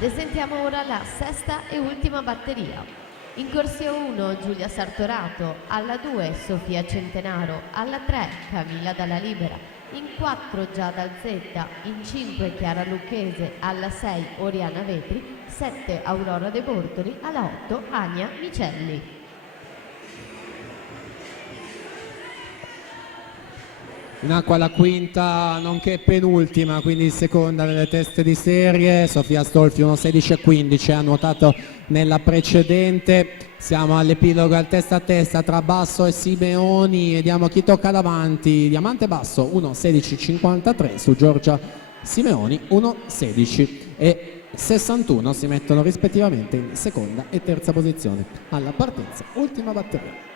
Presentiamo ora la sesta e ultima batteria. In corsia 1 Giulia Sartorato, alla 2 Sofia Centenaro, alla 3 Camilla Dalla Libera, in 4 Giada Alzetta, in 5 Chiara Lucchese, alla 6 Oriana Vetri, 7 Aurora De Bortoli, alla 8 Ania Micelli. In acqua la quinta nonché penultima, quindi seconda nelle teste di serie, Sofia Stolfi 1:16.15, ha nuotato nella precedente. Siamo all'epilogo al testa a testa tra Basso e Simeoni, vediamo chi tocca davanti. Diamante Basso 1:16.53 su Giorgia Simeoni 1:16.61, si mettono rispettivamente in seconda e terza posizione alla partenza. Ultima batteria.